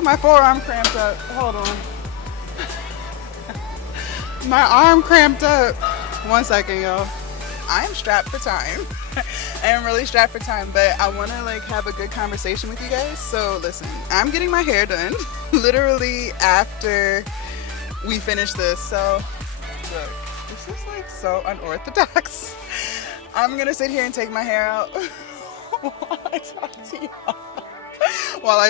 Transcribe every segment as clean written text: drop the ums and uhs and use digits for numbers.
Ooh, my forearm cramped up. Hold on. My arm cramped up. 1 second, y'all. I am strapped for time. I am really strapped for time, but I want to like have a good conversation with you guys. So listen, I'm getting my hair done literally after we finish this. So look, this is like so unorthodox. I'm gonna sit here and take my hair out while I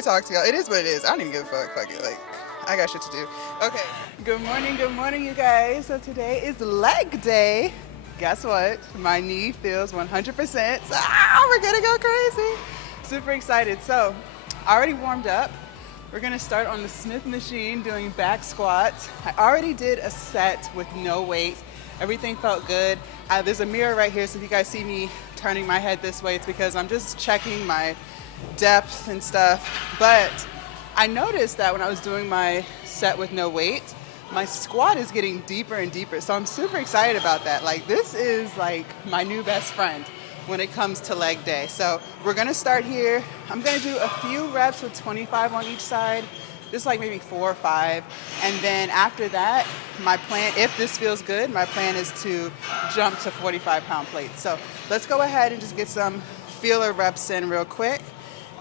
talk to y'all. It is what it is. I don't even give a fuck. Fuck it. Like, I got shit to do. Okay. Good morning, you guys. So today is leg day. Guess what? My knee feels 100%. We're gonna go crazy. Super excited. So, I already warmed up. We're gonna start on the Smith machine doing back squats. I already did a set with no weight. Everything felt good. There's a mirror right here, so if you guys see me turning my head this way, it's because I'm just checking my depth and stuff. But I noticed that when I was doing my set with no weight, my squat is getting deeper and deeper. So I'm super excited about that. Like, this is like my new best friend when it comes to leg day. So we're gonna start here. I'm gonna do a few reps with 25 on each side, just like maybe 4 or 5. And then after that, my plan, if this feels good, my plan is to jump to 45-pound plates. So let's go ahead and just get some feeler reps in real quick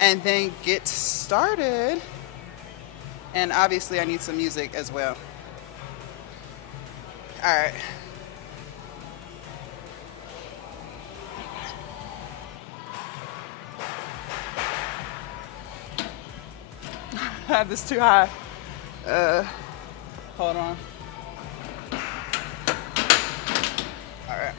and then get started. And obviously I need some music as well. All right. I have this too high. Hold on. All right.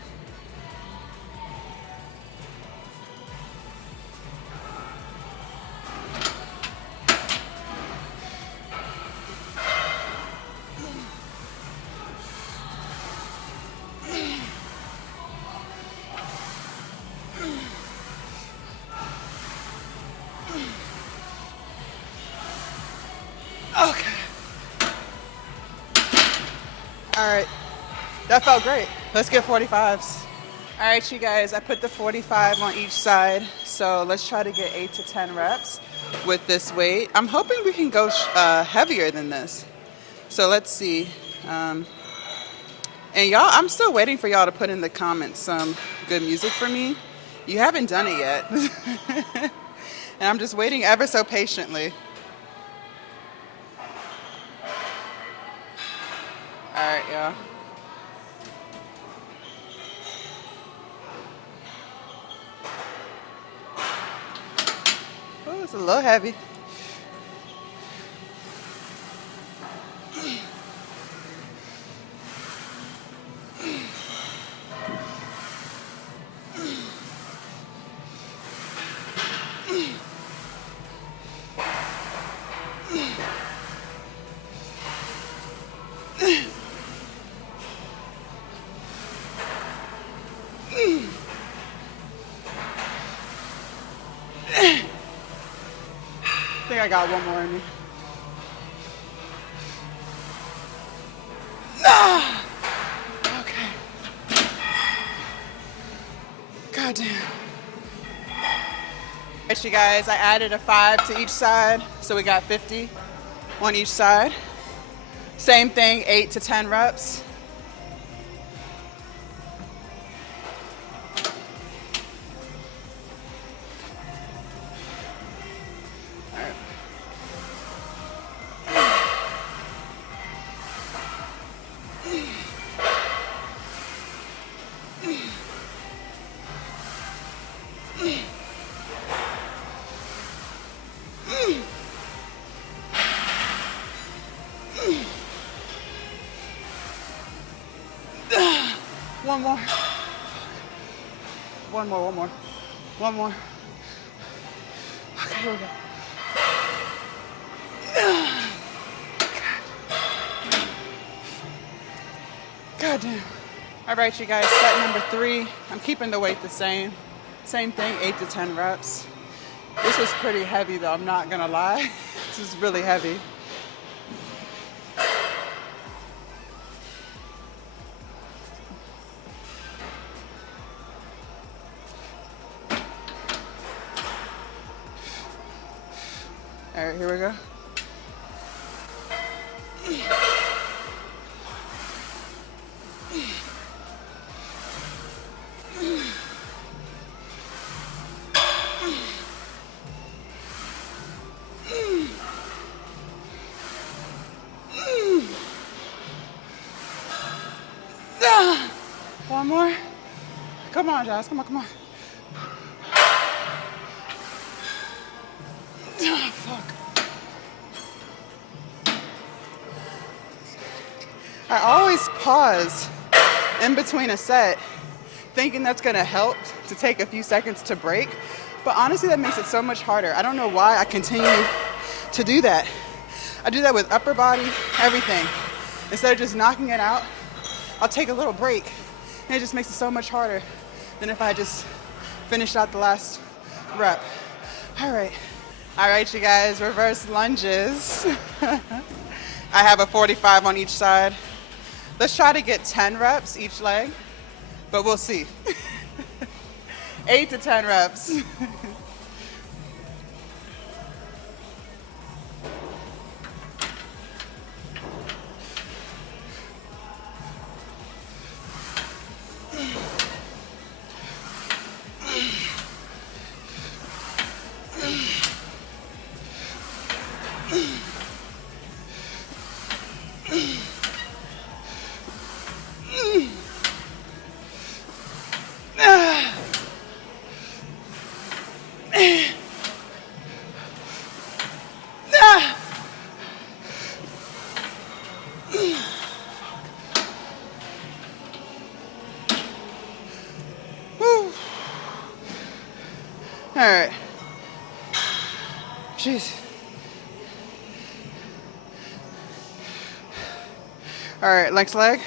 Okay. All right. That felt great. Let's get 45s. All right, you guys, I put the 45 on each side. So let's try to get 8 to 10 reps with this weight. I'm hoping we can go heavier than this. So let's see. And y'all, I'm still waiting for y'all to put in the comments some good music for me. You haven't done it yet. And I'm just waiting ever so patiently. All right, y'all. Oh, it's a little heavy. I think I got one more in me. Okay. Goddamn. Alright, you guys, I added a 5 to each side, so we got 50 on each side. Same thing, 8 to 10 reps. One more. One more. Okay, here we go. God damn. All right, you guys, set number 3. I'm keeping the weight the same. Same thing, 8 to 10 reps. This was pretty heavy though, I'm not gonna lie. This is really heavy. All right, here we go. more. Come on, Josh. Come on, come on. Oh, fuck. I always pause in between a set thinking that's gonna help to take a few seconds to break. But honestly, that makes it so much harder. I don't know why I continue to do that. I do that with upper body, everything. Instead of just knocking it out, I'll take a little break. And it just makes it so much harder than if I just finished out the last rep. All right, you guys, reverse lunges. I have a 45 on each side. Let's try to get 10 reps each leg, but we'll see. 8 to 10 reps. All right. Jeez. All right, next leg.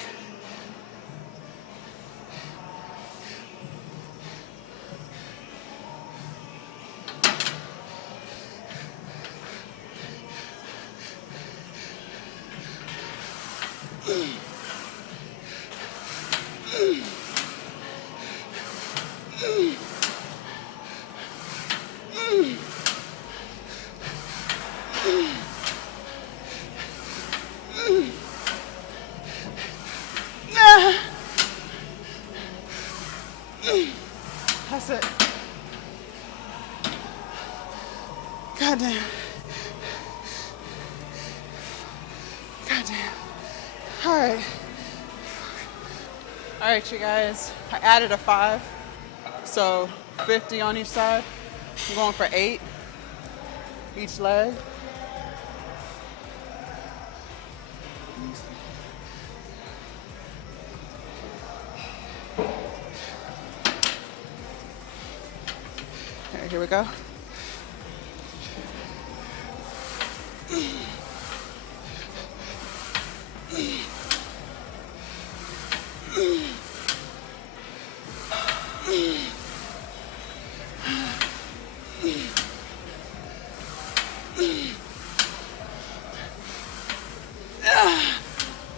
That's it. God damn. God damn. All right. All right, you guys. I added a 5. So 50 on each side. I'm going for 8 each leg. All right, here we go.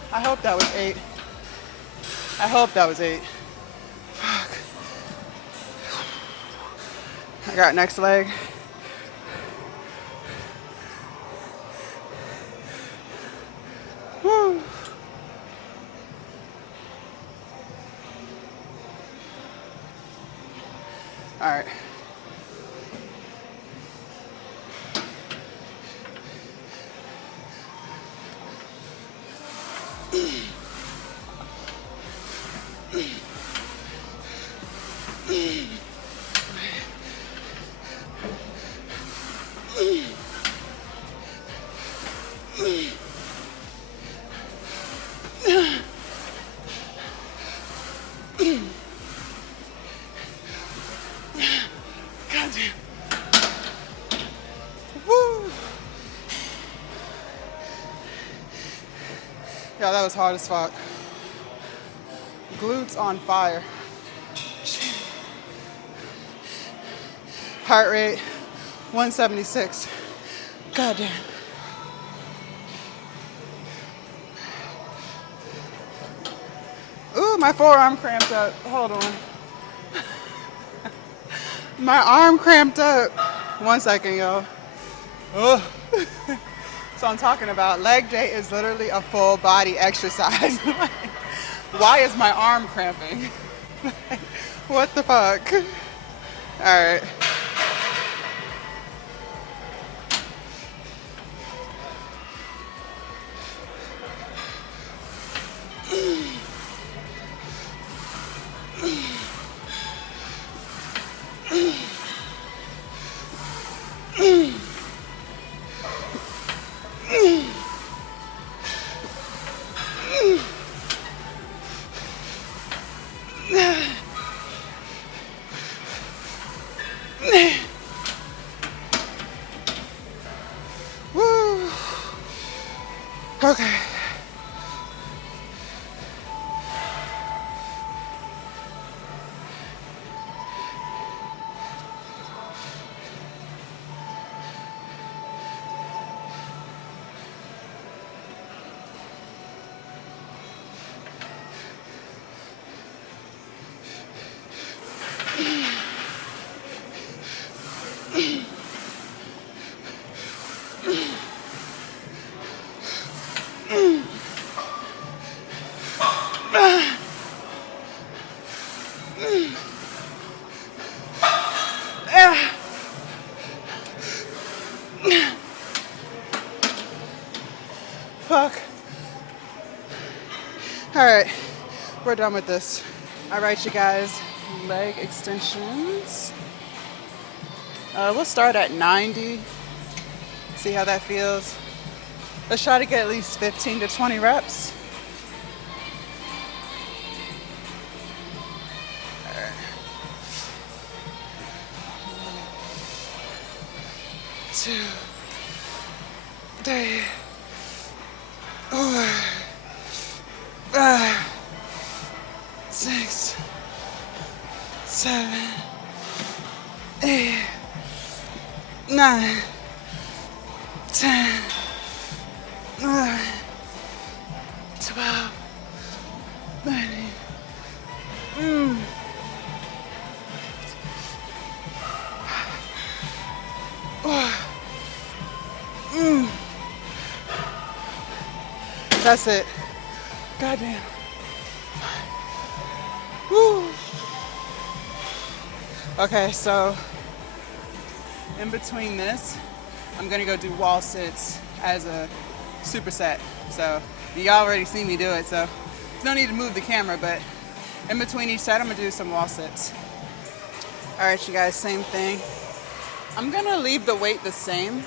I hope that was 8. I hope that was 8. Fuck. I got next leg. Woo. All right. God damn. Woo. Yeah, that was hard as fuck. Glutes on fire. Heart rate 176. God damn. Ooh, my forearm cramped up. Hold on. My arm cramped up. 1 second, y'all. Ugh. So I'm talking about leg day is literally a full body exercise. Why is my arm cramping? What the fuck? All right. Woo. Okay. Fuck. All right, we're done with this. All right, you guys, leg extensions. We'll start at 90, see how that feels. Let's try to get at least 15 to 20 reps. All right. 2, 3, 4, 5, 6, 7, 8, 9, 10, 11, 12, 13. That's it. Goddamn. Woo. Okay, so in between this, I'm gonna go do wall sits as a superset. So y'all already seen me do it, so there's no need to move the camera, but in between each set, I'm gonna do some wall sits. All right, you guys, same thing. I'm gonna leave the weight the same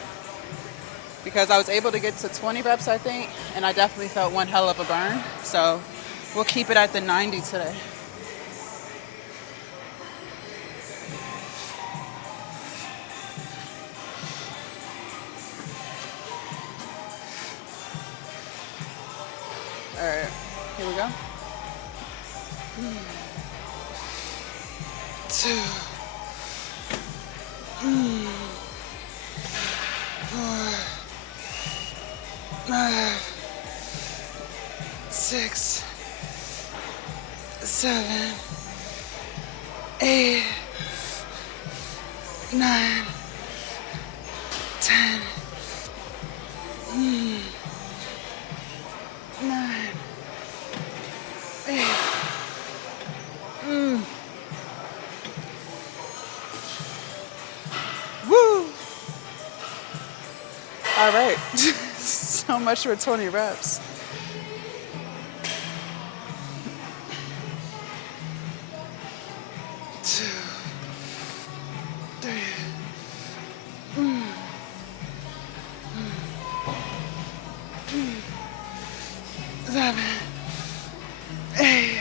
because I was able to get to 20 reps, I think, and I definitely felt one hell of a burn. So we'll keep it at the 90 today. All right, here we go. 2, 4, 5, 6, 7, 8, 9, 10, 9, 8. Woo! All right, so much for 20 reps. Two, 3, 7, 8.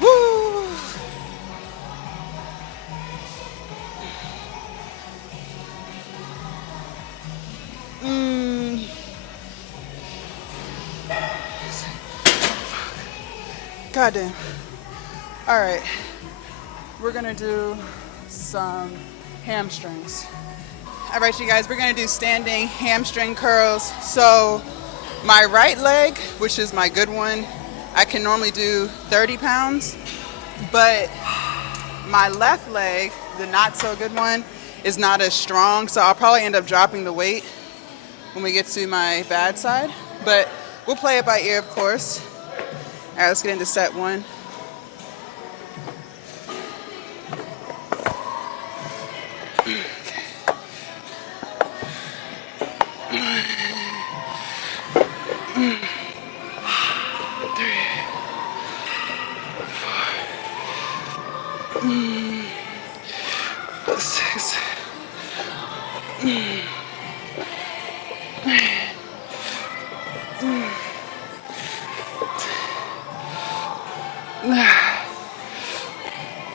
Woo! Goddamn. All right, we're gonna do some hamstrings. All right, you guys, we're gonna do standing hamstring curls. So my right leg, which is my good one, I can normally do 30 pounds, but my left leg, the not so good one, is not as strong. So I'll probably end up dropping the weight when we get to my bad side, but we'll play it by ear, of course. All right, let's get into set 1.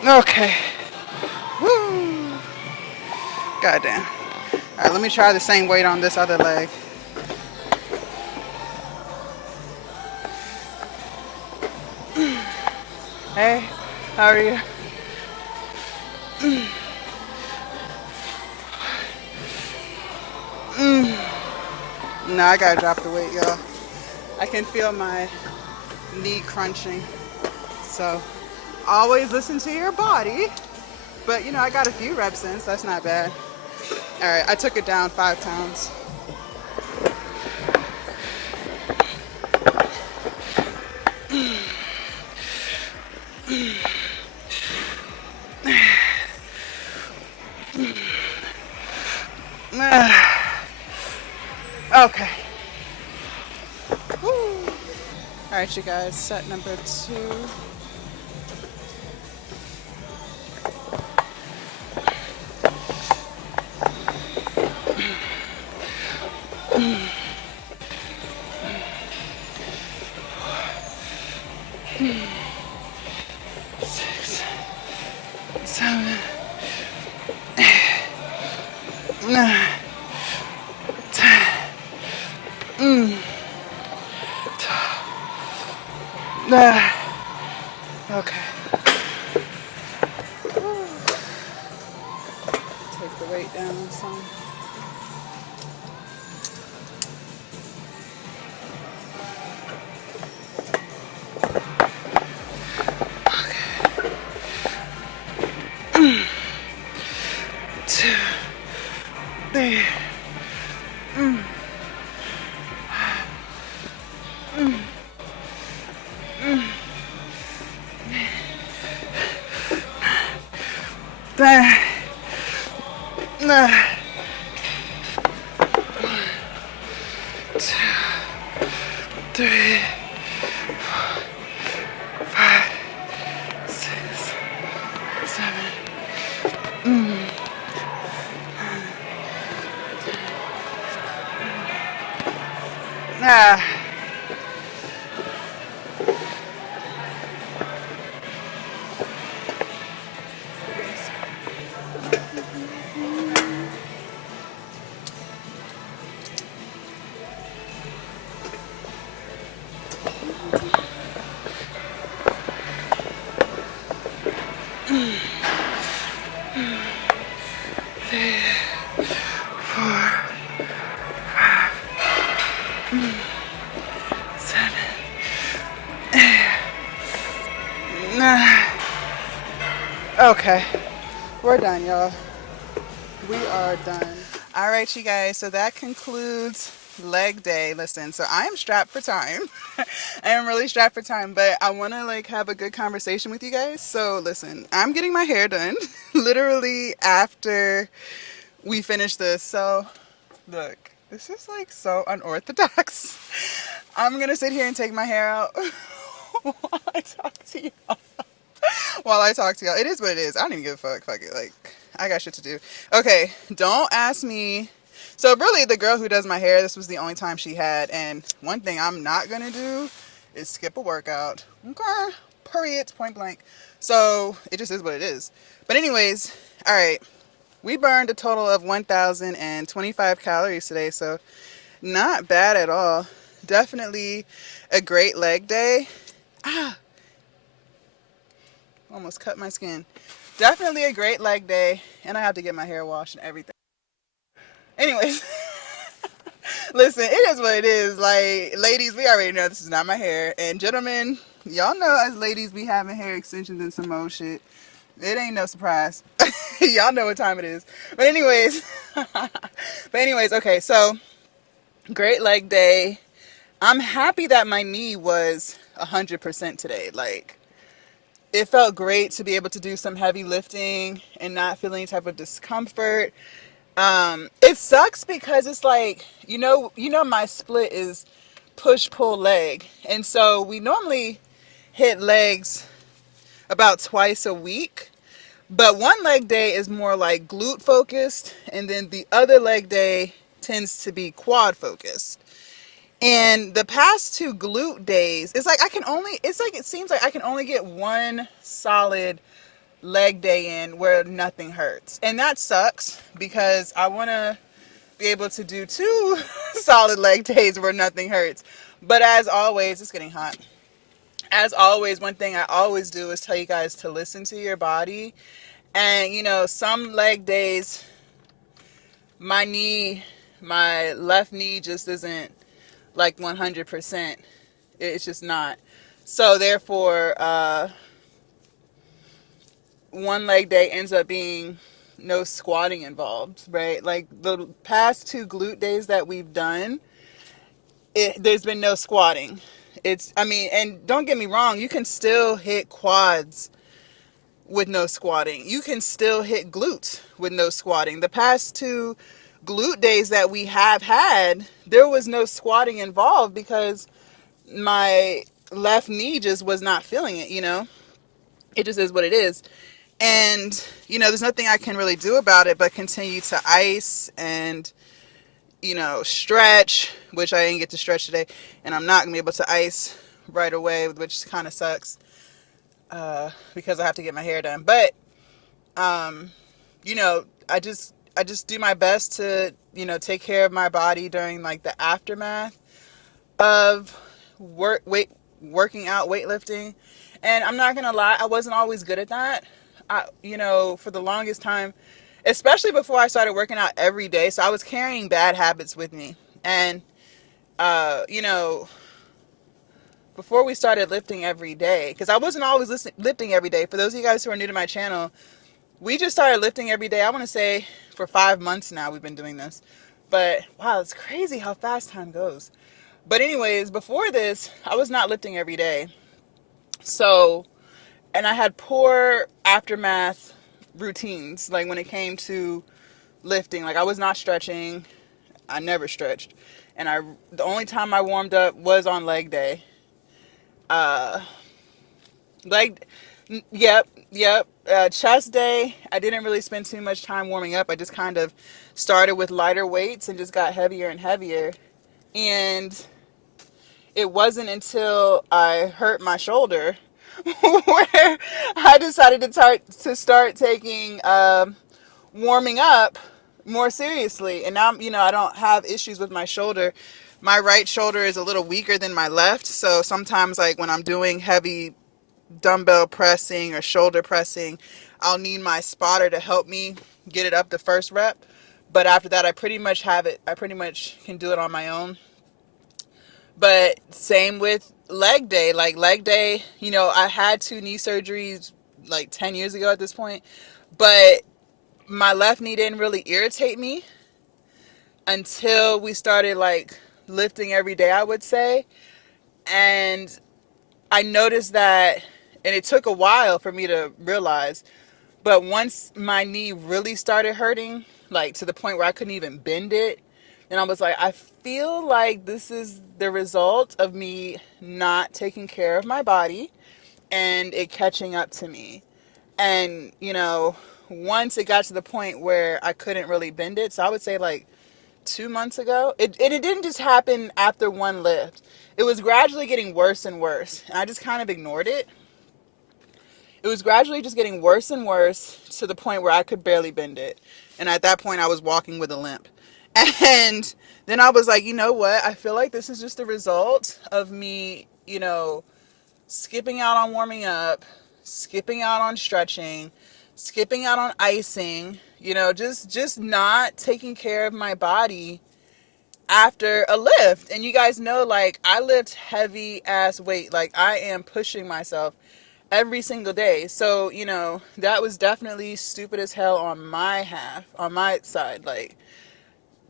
Okay. Woo. Goddamn. All right, let me try the same weight on this other leg. Hey, how are you? No, I gotta drop the weight, y'all. I can feel my knee crunching. So, always listen to your body. But, you know, I got a few reps in, so that's not bad. All right, I took it down 5 pounds. Okay. Woo. All right, you guys, set number 2. Six, 7, 9, 10. Okay. Take the weight down some. Okay. 2, 3. Three, 5, 6, 7. Okay, we're done, y'all. We are done. All right, you guys, so that concludes leg day. Listen, so I am strapped for time. I am really strapped for time, but I want to like have a good conversation with you guys. So listen, I'm getting my hair done literally after we finish this. So look, this is like so unorthodox. I'm gonna sit here and take my hair out while I talk to you. While I talk to y'all. It is what it is. I don't even give a fuck. Fuck it. Like, I got shit to do. Okay, don't ask me. So really, the girl who does my hair, this was the only time she had. And one thing I'm not going to do is skip a workout. Okay. Period. Point blank. So it just is what it is. But anyways, all right. We burned a total of 1,025 calories today. So not bad at all. Definitely a great leg day. Almost cut my skin. Definitely a great leg day. And I have to get my hair washed and everything. Anyways. Listen, it is what it is. Like, ladies, we already know this is not my hair. And gentlemen, y'all know as ladies, we having hair extensions and some more shit. It ain't no surprise. Y'all know what time it is. But anyways, okay, so great leg day. I'm happy that my knee was 100% today. Like, it felt great to be able to do some heavy lifting and not feel any type of discomfort. It sucks because it's like, my split is push pull leg. And so we normally hit legs about twice a week. But one leg day is more like glute focused, and then the other leg day tends to be quad focused. And the past two glute days, it seems like I can only get one solid leg day in where nothing hurts. And that sucks because I want to be able to do two solid leg days where nothing hurts. But as always, it's getting hot. As always, one thing I always do is tell you guys to listen to your body. And, some leg days, my left knee just isn't like 100%. It's just not. So therefore, one leg day ends up being no squatting involved, right? Like the past two glute days that we've done, there's been no squatting. And don't get me wrong, you can still hit quads with no squatting. You can still hit glutes with no squatting. The past two glute days that we have had, there was no squatting involved because my left knee just was not feeling it. It just is what it is. And, there's nothing I can really do about it but continue to ice and, stretch, which I didn't get to stretch today. And I'm not going to be able to ice right away, which kind of sucks because I have to get my hair done. But, I just do my best to, take care of my body during like the aftermath of working out, weightlifting. And I'm not gonna lie, I wasn't always good at that. For the longest time, especially before I started working out every day, so I was carrying bad habits with me. And before we started lifting every day, because I wasn't always lifting every day. For those of you guys who are new to my channel, we just started lifting every day. I want to say for 5 months now we've been doing this. But wow, it's crazy how fast time goes. But anyways, before this, I was not lifting every day. So, and I had poor aftermath routines, like when it came to lifting. Like I was not stretching. I never stretched. And the only time I warmed up was on leg day. Leg, yep. Chest day, I didn't really spend too much time warming up. I just kind of started with lighter weights and just got heavier and heavier. And it wasn't until I hurt my shoulder where I decided to start taking warming up more seriously. And now, I don't have issues with my shoulder. My right shoulder is a little weaker than my left. So sometimes, like when I'm doing heavy dumbbell pressing or shoulder pressing, I'll need my spotter to help me get it up the first rep. But after that, I pretty much can do it on my own. But same with leg day. Like leg day, I had 2 knee surgeries like 10 years ago at this point. But my left knee didn't really irritate me until we started like lifting every day, I would say. And I noticed that, and it took a while for me to realize, but once my knee really started hurting, like to the point where I couldn't even bend it, and I was like, I feel like this is the result of me not taking care of my body and it catching up to me. And, once it got to the point where I couldn't really bend it, so I would say like 2 months ago, it didn't just happen after one lift. It was gradually getting worse and worse. And I just kind of ignored it. It was gradually just getting worse and worse to the point where I could barely bend it. And at that point, I was walking with a limp. And then I was like, you know what? I feel like this is just the result of me, skipping out on warming up, skipping out on stretching, skipping out on icing, just not taking care of my body after a lift. And you guys know, like, I lift heavy ass weight. Like, I am pushing myself every single day. So, that was definitely stupid as hell on my side. Like,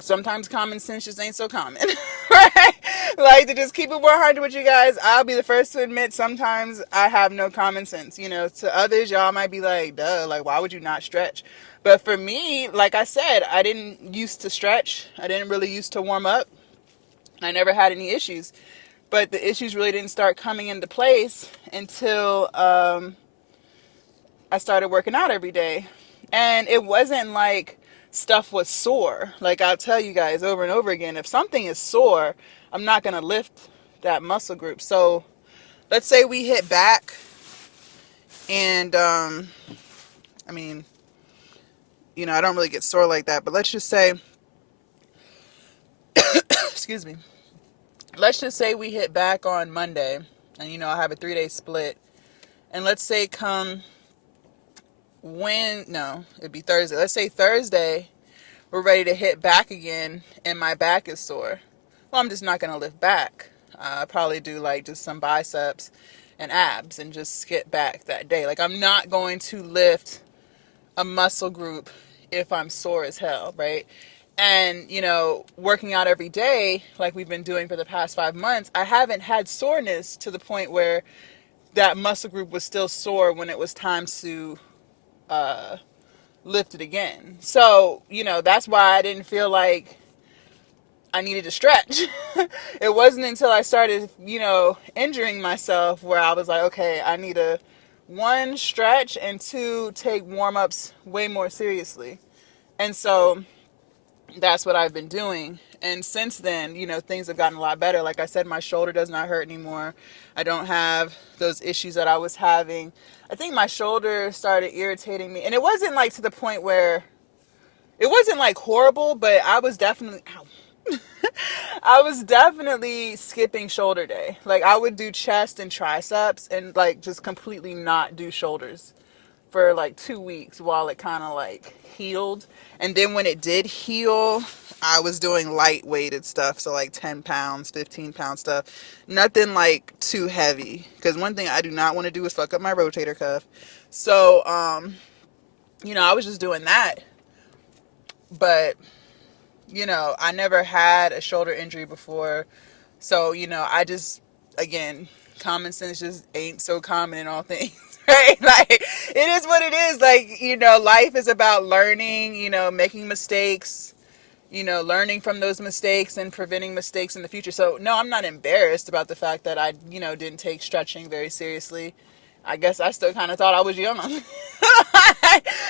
sometimes common sense just ain't so common, right? Like, to just keep it 100 with you guys, I'll be the first to admit sometimes I have no common sense. To others, y'all might be like, duh, like, why would you not stretch? But for me, like I said, I didn't used to stretch. I didn't really used to warm up. I never had any issues. But the issues really didn't start coming into place until I started working out every day. And it wasn't like stuff was sore. Like I'll tell you guys over and over again, if something is sore, I'm not going to lift that muscle group. So let's say we hit back and, I mean, I don't really get sore like that, but let's just say, excuse me, let's just say we hit back on Monday and, I have a 3-day split. And let's say no, it'd be Thursday. Let's say Thursday, we're ready to hit back again and my back is sore. Well, I'm just not going to lift back. I'll probably do like just some biceps and abs and just skip back that day. Like I'm not going to lift a muscle group if I'm sore as hell, right? And, working out every day, like we've been doing for the past 5 months, I haven't had soreness to the point where that muscle group was still sore when it was time to lift it again. So, that's why I didn't feel like I needed to stretch. It wasn't until I started, injuring myself where I was like, okay, I need to, one, stretch, and two, take warm-ups way more seriously. And so that's what I've been doing. And since then, things have gotten a lot better. Like I said, my shoulder does not hurt anymore. I don't have those issues that I was having. I think my shoulder started irritating me. And it wasn't like to the point where it wasn't like horrible, but I was definitely, I was definitely skipping shoulder day. Like I would do chest and triceps and like just completely not do shoulders for like 2 weeks while it kind of like healed. And then when it did heal, I was doing light weighted stuff. So like 10 pounds, 15-pound stuff. Nothing like too heavy. Because one thing I do not want to do is fuck up my rotator cuff. So, I was just doing that. But, I never had a shoulder injury before. So, I just, again, common sense just ain't so common in all things. Right? Like, it is what it is. Like, life is about learning, making mistakes, learning from those mistakes and preventing mistakes in the future. So, no, I'm not embarrassed about the fact that I, didn't take stretching very seriously. I guess I still kind of thought I was young.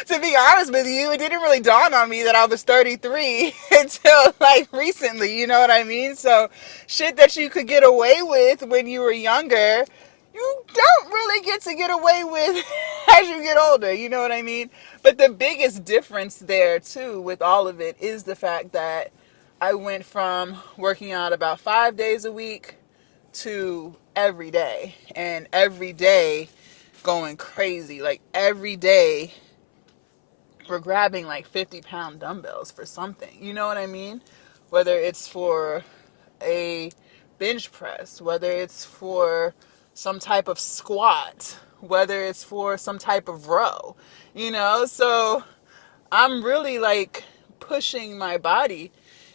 To be honest with you, it didn't really dawn on me that I was 33 until like recently, you know what I mean? So shit that you could get away with when you were younger, you don't really get to get away with as you get older, you know what I mean? But the biggest difference there too with all of it is the fact that I went from working out about 5 days a week to every day, and every day going crazy. Like every day we're grabbing like 50-pound dumbbells for something, you know what I mean? Whether it's for a bench press, whether it's for some type of squat, whether it's for some type of row, so I'm really like pushing my body.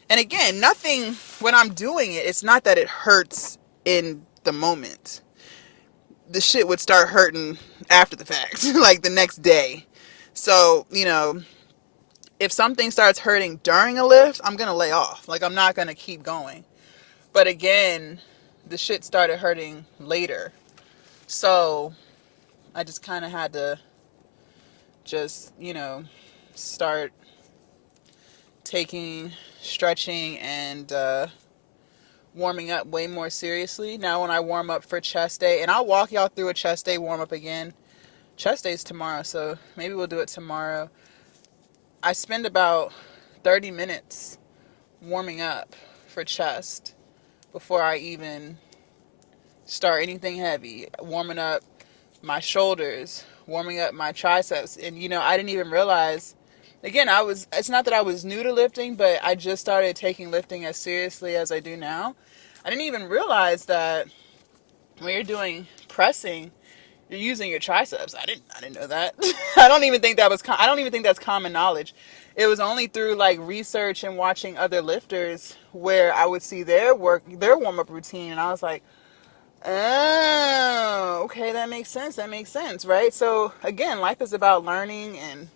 And again, nothing, when I'm doing it, it's not that it hurts in the moment. The shit would start hurting after the fact, like the next day. So, if something starts hurting during a lift, I'm going to lay off. Like, I'm not going to keep going. But again, the shit started hurting later. So, I just kind of had to just, start taking stretching and warming up way more seriously. Now when I warm up for chest day, and I'll walk y'all through a chest day warm up again. Chest day is tomorrow, so maybe we'll do it tomorrow. I spend about 30 minutes warming up for chest before I even start anything heavy. Warming up my shoulders, warming up my triceps. And, I didn't even realize, again, it's not that I was new to lifting, but I just started taking lifting as seriously as I do now. I didn't even realize that when you're doing pressing, you're using your triceps. I didn't know that. I don't even think that's common knowledge. It was only through like research and watching other lifters where I would see their warm-up routine, and I was like, oh, okay, that makes sense, right? So again, life is about learning and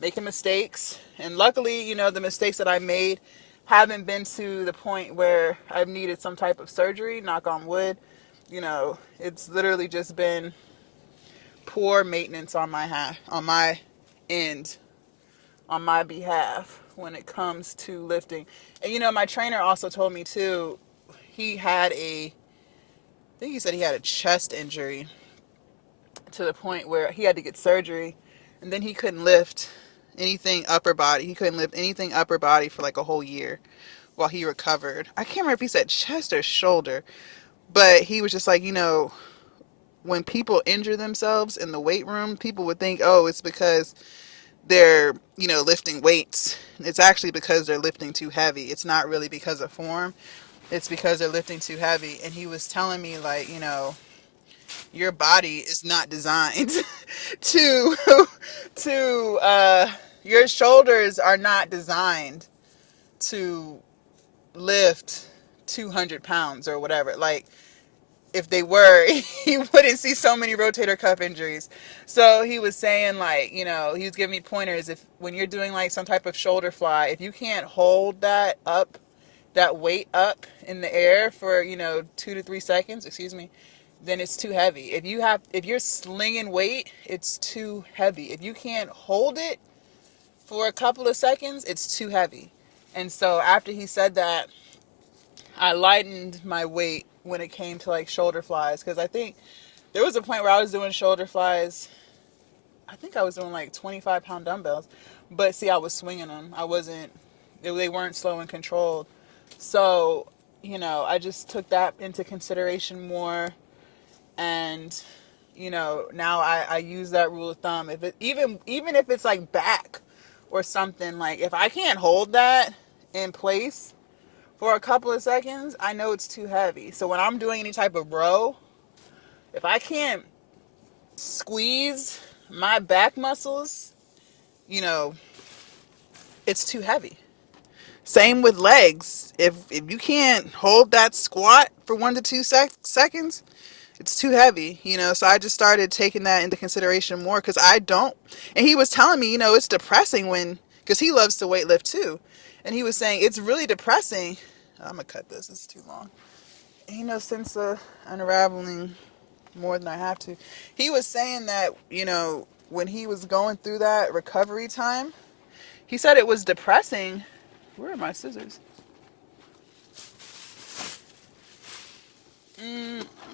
making mistakes. And luckily, the mistakes that I made haven't been to the point where I've needed some type of surgery, knock on wood. It's literally just been poor maintenance on my end, on my behalf when it comes to lifting. And my trainer also told me too, he had I think he said he had a chest injury to the point where he had to get surgery, and then he couldn't lift anything upper body. He couldn't lift anything upper body for like a whole year while he recovered. I can't remember if he said chest or shoulder, but he was just like, when people injure themselves in the weight room, people would think, oh, it's because they're, lifting weights. It's actually because they're lifting too heavy. It's not really because of form. It's because they're lifting too heavy. And he was telling me, like, your body is not designed to, your shoulders are not designed to lift 200 pounds or whatever. Like, if they were, you wouldn't see so many rotator cuff injuries. So he was saying, like, he was giving me pointers. If when you're doing like some type of shoulder fly, if you can't hold that weight up in the air for 2 to 3 seconds, excuse me, then it's too heavy. If you're slinging weight, it's too heavy. If you can't hold it for a couple of seconds, it's too heavy. And so after he said that, I lightened my weight when it came to like shoulder flies, because I think there was a point where I was doing shoulder flies. I think I was doing like 25-pound dumbbells, but see, I was swinging them. They weren't slow and controlled. So, I just took that into consideration more, and now I use that rule of thumb. If it even if it's like back or something, like if I can't hold that in place for a couple of seconds, I know it's too heavy. So when I'm doing any type of row, if I can't squeeze my back muscles, it's too heavy. Same with legs. If you can't hold that squat for 1 to 2 seconds, it's too heavy. So I just started taking that into consideration more, because I don't. And he was telling me, it's depressing because he loves to weightlift too. And he was saying it's really depressing. I'm going to cut this. It's too long. Since unraveling more than I have to, he was saying that, when he was going through that recovery time, he said it was depressing. Where are my scissors?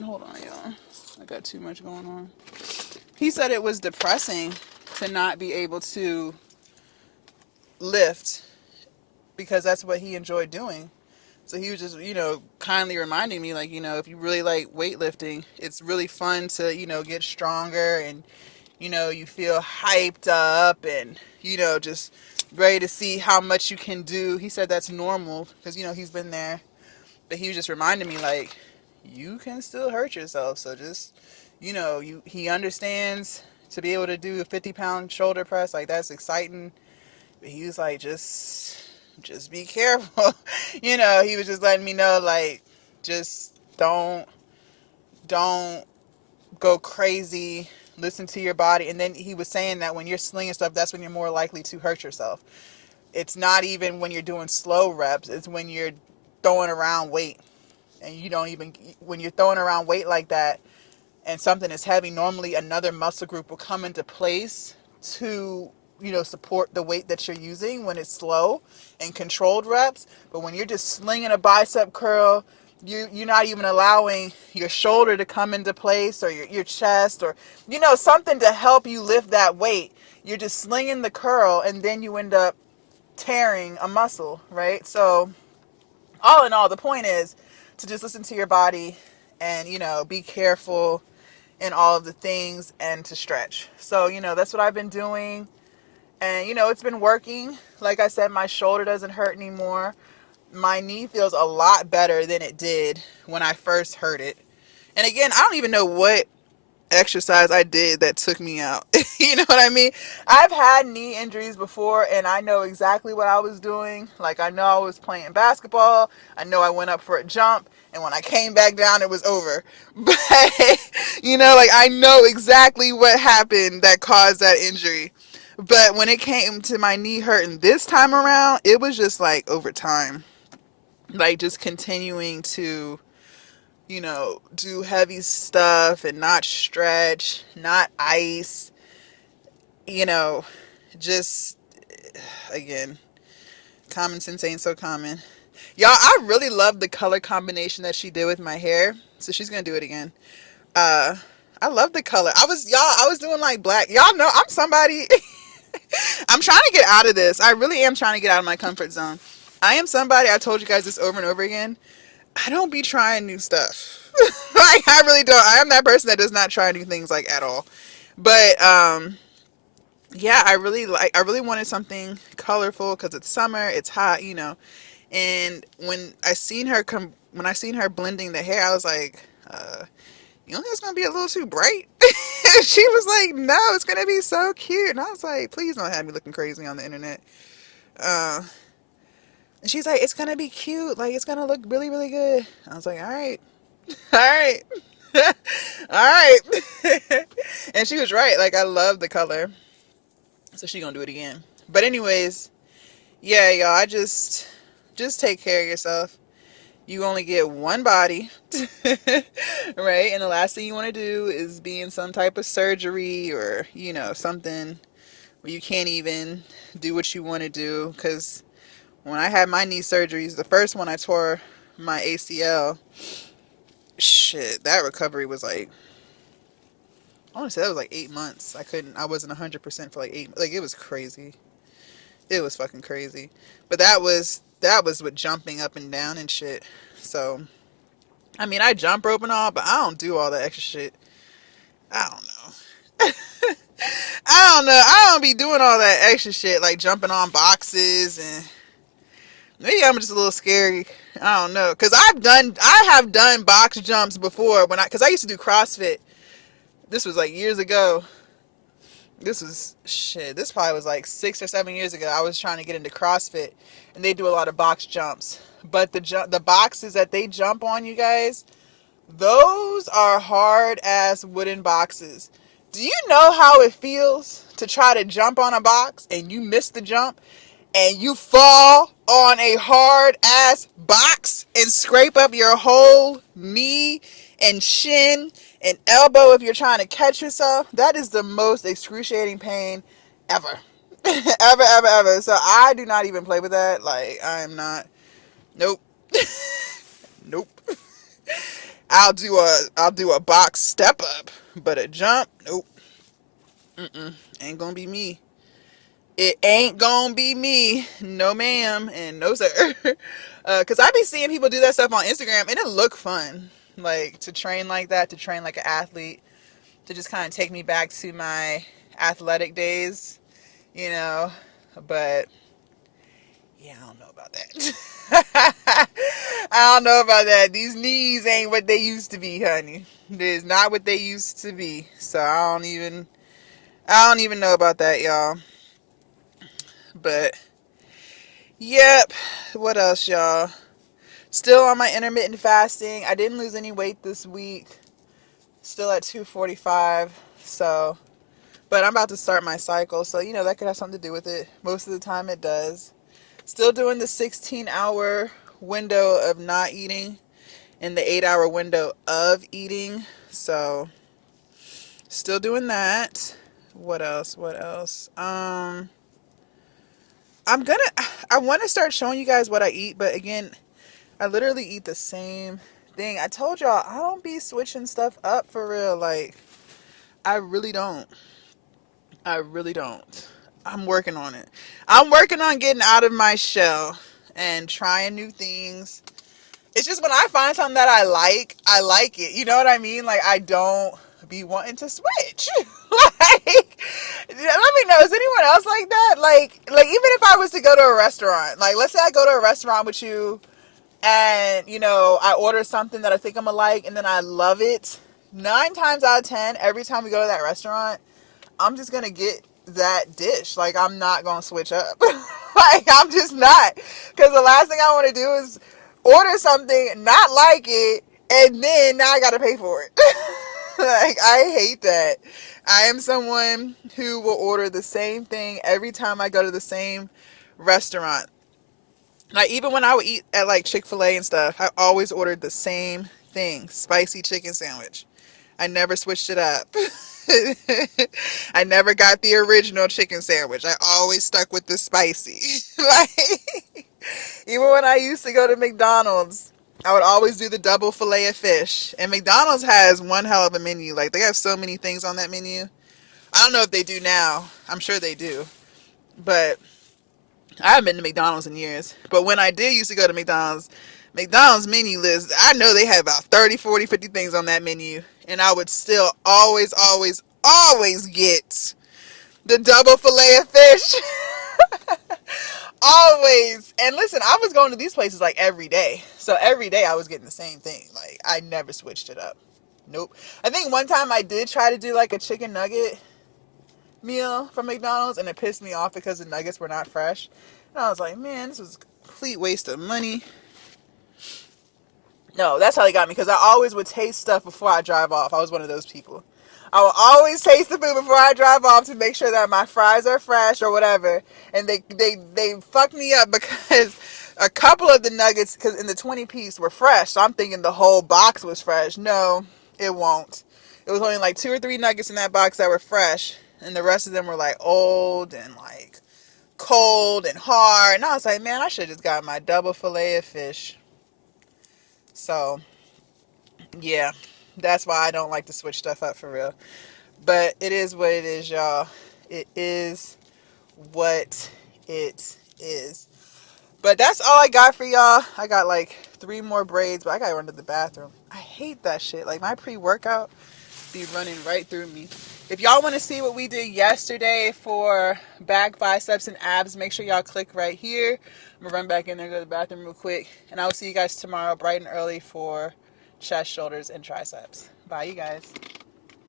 Hold on, y'all. I got too much going on. He said it was depressing to not be able to lift, because that's what he enjoyed doing. So he was just, kindly reminding me, like, if you really like weightlifting, it's really fun to, get stronger, and, you feel hyped up, and, just ready to see how much you can do. He said that's normal because, he's been there. But he was just reminding me, like, you can still hurt yourself. So just, he understands to be able to do a 50-pound shoulder press. Like, that's exciting. But he was like, just be careful. He was just letting me know, like, just don't go crazy. Listen to your body. And then he was saying that when you're slinging stuff, that's when you're more likely to hurt yourself. It's not even when you're doing slow reps. It's when you're throwing around weight. And when you're throwing around weight like that and something is heavy, normally another muscle group will come into place to, support the weight that you're using when it's slow and controlled reps. But when you're just slinging a bicep curl, you're not even allowing your shoulder to come into place, or your chest, or, something to help you lift that weight. You're just slinging the curl, and then you end up tearing a muscle, right? So all in all, the point is to just listen to your body and, be careful in all of the things, and to stretch. So, that's what I've been doing. And, it's been working. Like I said, my shoulder doesn't hurt anymore. My knee feels a lot better than it did when I first hurt it. And again, I don't even know what exercise I did that took me out. You know what I mean? I've had knee injuries before, and I know exactly what I was doing. Like, I know I was playing basketball. I know I went up for a jump, and when I came back down, it was over. But, like, I know exactly what happened that caused that injury. But when it came to my knee hurting this time around, it was just like over time. Like, just continuing to, do heavy stuff and not stretch, not ice, you know, just again, common sense ain't so common. Y'all, I really love the color combination that she did with my hair. So she's gonna do it again. Uh I love the color. I was doing like black. Y'all know I'm somebody I'm trying to get out of this. I really am trying to get out of my comfort zone. I am somebody, I told you guys this over and over again. I don't be trying new stuff. Like I really don't. I am that person that does not try new things like at all. But yeah, I really wanted something colorful because it's summer, it's hot, And when I seen her blending the hair, I was like, you don't think it's gonna be a little too bright? She was like, no, it's gonna be so cute. And I was like, please don't have me looking crazy on the internet. Uh, and she's like, it's gonna be cute, like it's gonna look really, really good. I was like, all right, all right, all right. And she was right. Like I love the color, so she gonna do it again. But anyways, yeah, y'all, just take care of yourself. You only get one body, right? And the last thing you want to do is be in some type of surgery or, something where you can't even do what you want to do. Because when I had my knee surgeries, the first one I tore my ACL, shit, that recovery was like, I want to say that was like 8 months. I wasn't 100% for like it was crazy. It was fucking crazy. But that was with jumping up and down and shit. So, I mean, I jump rope and all, but I don't do all that extra shit. I don't know. I don't know. I don't be doing all that extra shit like jumping on boxes and maybe I'm just a little scary. I don't know. Cause I have done box jumps before cause I used to do CrossFit. This was like years ago. This probably was like 6 or 7 years ago. I was trying to get into CrossFit and they do a lot of box jumps. But the boxes that they jump on, you guys, those are hard ass wooden boxes. Do you know how it feels to try to jump on a box and you miss the jump and you fall on a hard ass box and scrape up your whole knee and shin and elbow if you're trying to catch yourself? That is the most excruciating pain ever. Ever, ever, ever. So I do not even play with that. Like, I am not. Nope. Nope. I'll do a box step up, but a jump, nope. Ain't gonna be me. It ain't gonna be me. No ma'am and no sir. Cause I be seeing people do that stuff on Instagram and it look fun. Like to train like that, to train like an athlete, to just kind of take me back to my athletic days, you know. But yeah, I don't know about that. I don't know about that. These knees ain't what they used to be, honey. It's not what they used to be. So I don't even know about that, y'all. But yep. What else, y'all? Still on my intermittent fasting. I didn't lose any weight this week. Still at 245. So, but I'm about to start my cycle. So, that could have something to do with it. Most of the time it does. Still doing the 16-hour window of not eating and the 8-hour window of eating. So, still doing that. What else? I want to start showing you guys what I eat, but again, I literally eat the same thing. I told y'all I don't be switching stuff up for real. Like, I really don't. I really don't. I'm working on it. I'm working on getting out of my shell and trying new things. It's just when I find something that I like it. You know what I mean? Like, I don't be wanting to switch. Like, let me know. Is anyone else like that? Like even if I was to go to a restaurant, like let's say I go to a restaurant with you and, I order something that I think I'm gonna like and then I love it. 9 times out of 10, every time we go to that restaurant, I'm just gonna get that dish. Like, I'm not gonna switch up. Like, I'm just not. Because the last thing I want to do is order something, not like it, and then now I gotta pay for it. Like, I hate that. I am someone who will order the same thing every time I go to the same restaurant. Like, even when I would eat at like Chick-fil-A and stuff, I always ordered the same thing, spicy chicken sandwich. I never switched it up. I never got the original chicken sandwich. I always stuck with the spicy. Like, even when I used to go to McDonald's, I would always do the double fillet of fish. And McDonald's has one hell of a menu. Like, they have so many things on that menu. I don't know if they do now. I'm sure they do. But I haven't been to McDonald's in years. But when I did used to go to McDonald's menu list, I know they had about 30, 40, 50 things on that menu. And I would still always, always, always get the double fillet of fish. Always. And listen, I was going to these places like every day. So every day I was getting the same thing. Like, I never switched it up. Nope. I think one time I did try to do like a chicken nugget meal from McDonald's, and it pissed me off because the nuggets were not fresh. And I was like, man, this was a complete waste of money. No, that's how they got me, because I always would taste stuff before I drive off. I was one of those people. I will always taste the food before I drive off to make sure that my fries are fresh or whatever. And they fucked me up because a couple of the nuggets, because in the 20 piece, were fresh. So I'm thinking the whole box was fresh. No, it won't. It was only like 2 or 3 nuggets in that box that were fresh. And the rest of them were like old and like cold and hard. And I was like, man, I should have just got my double fillet of fish. So, yeah, that's why I don't like to switch stuff up for real. But it is what it is, y'all. It is what it is. But that's all I got for y'all. I got like 3 more braids, but I gotta run to the bathroom. I hate that shit. Like, my pre-workout be running right through me. If y'all want to see what we did yesterday for back, biceps, and abs, make sure y'all click right here. I'm gonna run back in there, go to the bathroom real quick, and I will see you guys tomorrow bright and early for chest, shoulders, and triceps. Bye, you guys.